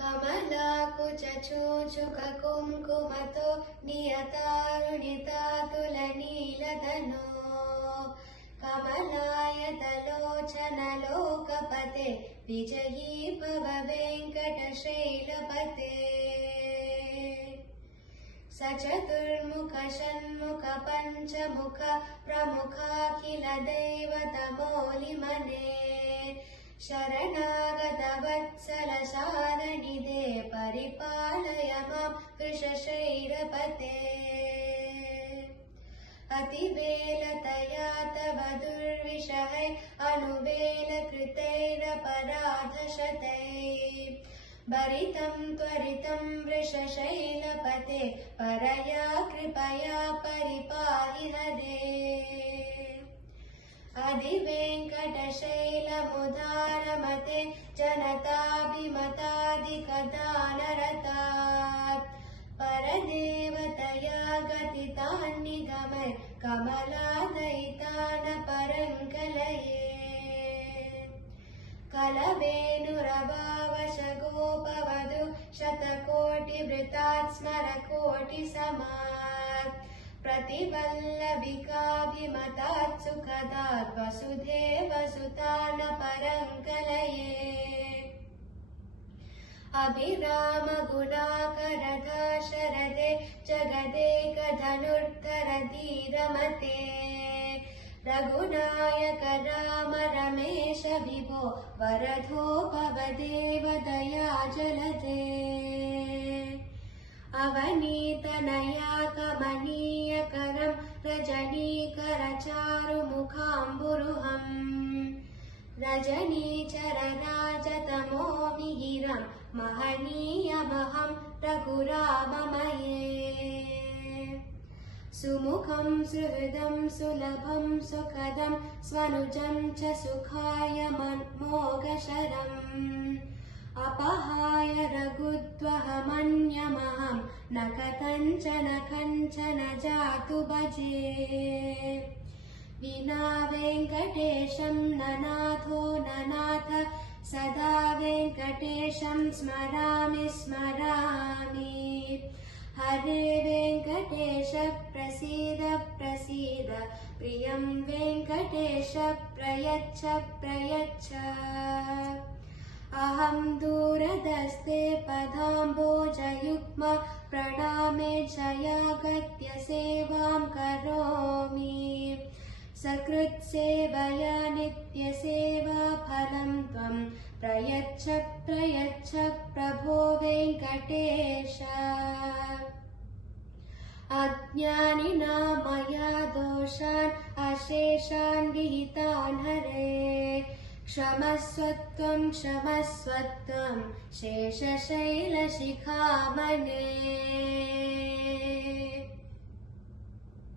कमलाकुचूचुककुङ्कुमतो नियतारुणितातुलनीलधनो कमलायतलोचनलोकपते विजयी भव वेङ्कटशैलपते सचतुर्मुख षण्मुख पञ्चमुख प्रमुखाखिल दैवतमौलिमने शरणागत वत्सल शारनिधे परिपालय मां वृषशैलपते अतिवेलतया तव दुर्विषहै अनुवेलकृतैरपराधशतैः भरितं त्वरितं वृषशैलपते परया कृपया परिपाहि हरे अधिवेङ्कटशैलमुदारमते जनताभिमताधिकदानरतात् परदेवतया गतितान्निगमय कमलादयितानपरङ्कलये कलवेणुरभावशगोपवधू शतकोटिवृतात् स्मरकोटिसमात् प्रतिवल्लभिकाभिमतात् सुखदात् वसुधेवसुतानपरङ्कलये अभिरामगुणाकरधा शरदे जगदेकधनुर्धर धीरमते रघुनायक राम रमेश विभो वरदो भवदेव दया जलदे अवनीतनया कमनीयकरं रजनीकर चारुमुखाम्बुरुहम् रजनीचरराजतमो मिहिरं महनीयमहं रघुराममये सुमुखं सुहृदं सुलभं सुखदं स्वनुजं च सुखाय मोगशरम् अपहाय रघुद्वहमन्यमहं न कथञ्चन जातु भजे विना वेङ्कटेशं ननाथो ननाथ सदा वेङ्कटेशं स्मरामि हरे वेङ्कटेश प्रसीद प्रसीद प्रियं वेङ्कटेश प्रयच्छ अहं दूरदस्ते पदाम्बोजयुग्म प्रणामे जयागत्य सेवां करोमि सकृत्सेवया नित्यसेवा फलं त्वं प्रयच्छ प्रभो वेङ्कटेश अज्ञानिना मया दोषान् अशेषान् विहितान् हरे क्षमस्वत्वं शेषशैलशिखामणे।